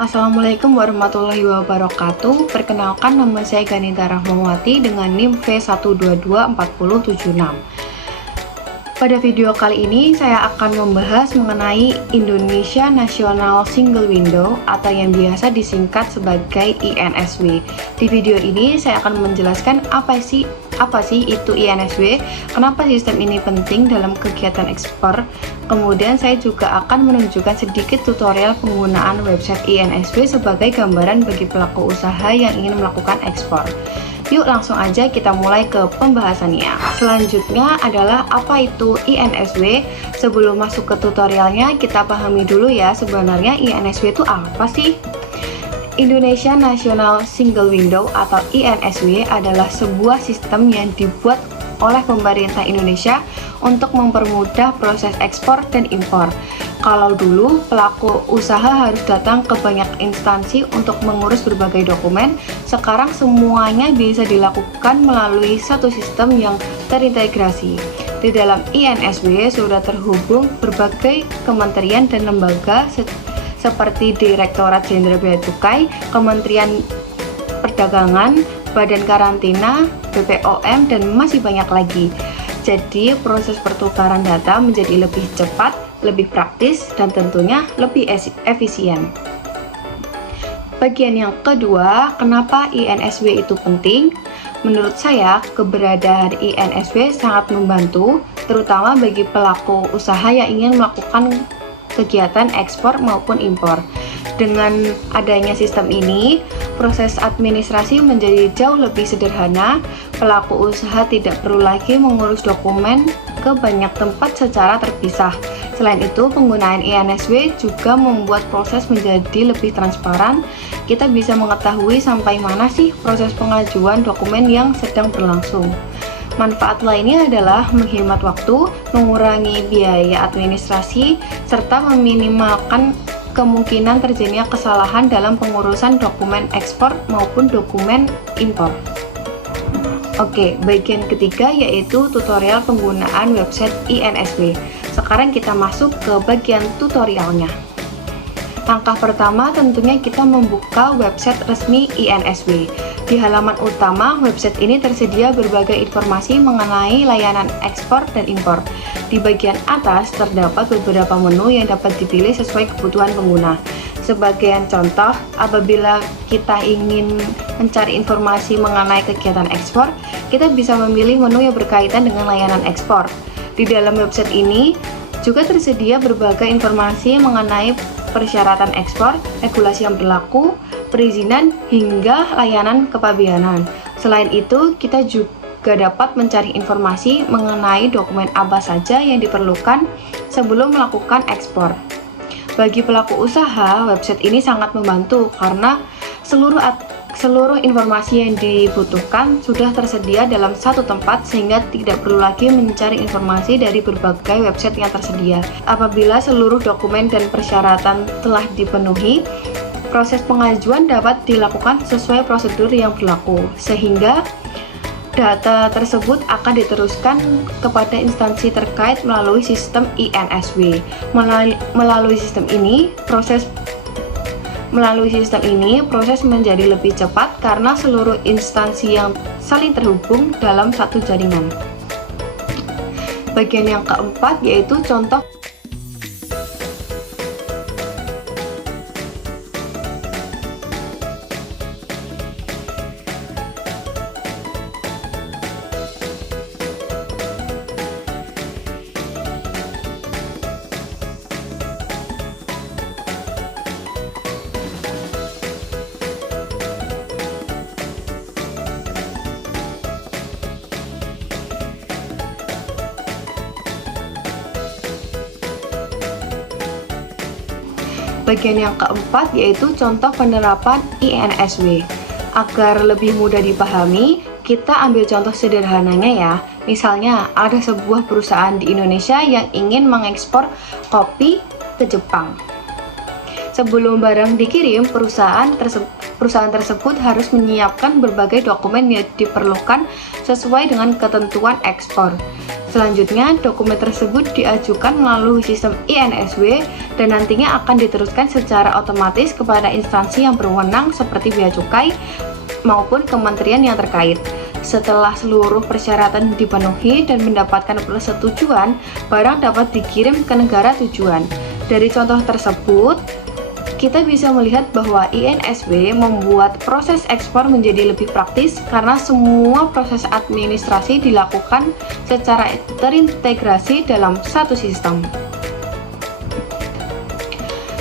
Assalamualaikum warahmatullahi wabarakatuh. Perkenalkan, nama saya Ganita Rahmawati dengan NIM V1224076. Pada video kali ini saya akan membahas mengenai Indonesia National Single Window atau yang biasa disingkat sebagai INSW. Di video ini saya akan menjelaskan apa sih itu INSW, kenapa sistem ini penting dalam kegiatan ekspor. Kemudian saya juga akan menunjukkan sedikit tutorial penggunaan website INSW sebagai gambaran bagi pelaku usaha yang ingin melakukan ekspor. Yuk langsung aja kita mulai ke pembahasannya. Selanjutnya adalah apa itu INSW. Sebelum masuk ke tutorialnya, kita pahami dulu ya sebenarnya INSW itu apa sih? Indonesia National Single Window atau INSW adalah sebuah sistem yang dibuat oleh pemerintah Indonesia untuk mempermudah proses ekspor dan impor. Kalau dulu pelaku usaha harus datang ke banyak instansi untuk mengurus berbagai dokumen, sekarang semuanya bisa dilakukan melalui satu sistem yang terintegrasi. Di dalam INSW sudah terhubung berbagai kementerian dan lembaga seperti Direktorat Jenderal Bea Cukai, Kementerian Perdagangan, Badan Karantina, BPOM, dan masih banyak lagi. Jadi proses pertukaran data menjadi lebih cepat, lebih praktis, dan tentunya lebih efisien. Bagian yang kedua, kenapa INSW itu penting? Menurut saya, keberadaan INSW sangat membantu, terutama bagi pelaku usaha yang ingin melakukan kegiatan ekspor maupun impor. Dengan adanya sistem ini, proses administrasi menjadi jauh lebih sederhana. Pelaku usaha tidak perlu lagi mengurus dokumen ke banyak tempat secara terpisah. Selain itu, penggunaan INSW juga membuat proses menjadi lebih transparan. Kita bisa mengetahui sampai mana sih proses pengajuan dokumen yang sedang berlangsung. Manfaat lainnya adalah menghemat waktu, mengurangi biaya administrasi, serta meminimalkan kemungkinan terjadinya kesalahan dalam pengurusan dokumen ekspor maupun dokumen impor. Oke, bagian ketiga yaitu tutorial penggunaan website INSW. Sekarang kita masuk ke bagian tutorialnya. Langkah pertama tentunya kita membuka website resmi INSW. Di halaman utama website ini tersedia berbagai informasi mengenai layanan ekspor dan impor. Di bagian atas terdapat beberapa menu yang dapat dipilih sesuai kebutuhan pengguna. Sebagai contoh, apabila kita ingin mencari informasi mengenai kegiatan ekspor, kita bisa memilih menu yang berkaitan dengan layanan ekspor. Di dalam website ini juga tersedia berbagai informasi mengenai persyaratan ekspor, regulasi yang berlaku, perizinan, hingga layanan kepabeanan. Selain itu, kita juga dapat mencari informasi mengenai dokumen apa saja yang diperlukan sebelum melakukan ekspor. Bagi pelaku usaha, website ini sangat membantu karena seluruh informasi yang dibutuhkan sudah tersedia dalam satu tempat sehingga tidak perlu lagi mencari informasi dari berbagai website yang tersedia. Apabila seluruh dokumen dan persyaratan telah dipenuhi, proses pengajuan dapat dilakukan sesuai prosedur yang berlaku, sehingga data tersebut akan diteruskan kepada instansi terkait melalui sistem INSW. Melalui sistem ini, proses menjadi lebih cepat karena seluruh instansi yang saling terhubung dalam satu jaringan. Bagian yang keempat yaitu contoh. Bagian yang keempat yaitu contoh penerapan INSW. Agar lebih mudah dipahami, kita ambil contoh sederhananya ya. Misalnya, ada sebuah perusahaan di Indonesia yang ingin mengekspor kopi ke Jepang. Sebelum barang dikirim, perusahaan tersebut harus menyiapkan berbagai dokumen yang diperlukan sesuai dengan ketentuan ekspor. Selanjutnya, dokumen tersebut diajukan melalui sistem INSW dan nantinya akan diteruskan secara otomatis kepada instansi yang berwenang seperti Bea Cukai maupun kementerian yang terkait. Setelah seluruh persyaratan dipenuhi dan mendapatkan persetujuan, barang dapat dikirim ke negara tujuan. Dari contoh tersebut, kita bisa melihat bahwa INSW membuat proses ekspor menjadi lebih praktis karena semua proses administrasi dilakukan secara terintegrasi dalam satu sistem.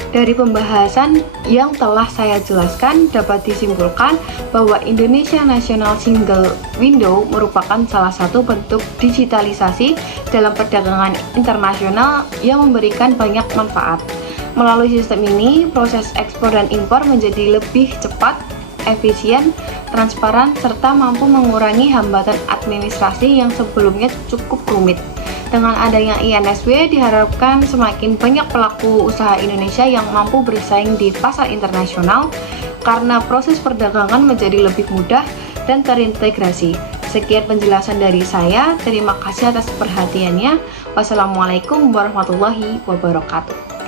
Dari pembahasan yang telah saya jelaskan, dapat disimpulkan bahwa Indonesia National Single Window merupakan salah satu bentuk digitalisasi dalam perdagangan internasional yang memberikan banyak manfaat. Melalui sistem ini, proses ekspor dan impor menjadi lebih cepat, efisien, transparan, serta mampu mengurangi hambatan administrasi yang sebelumnya cukup rumit. Dengan adanya INSW, diharapkan semakin banyak pelaku usaha Indonesia yang mampu bersaing di pasar internasional karena proses perdagangan menjadi lebih mudah dan terintegrasi. Sekian penjelasan dari saya. Terima kasih atas perhatiannya. Wassalamualaikum warahmatullahi wabarakatuh.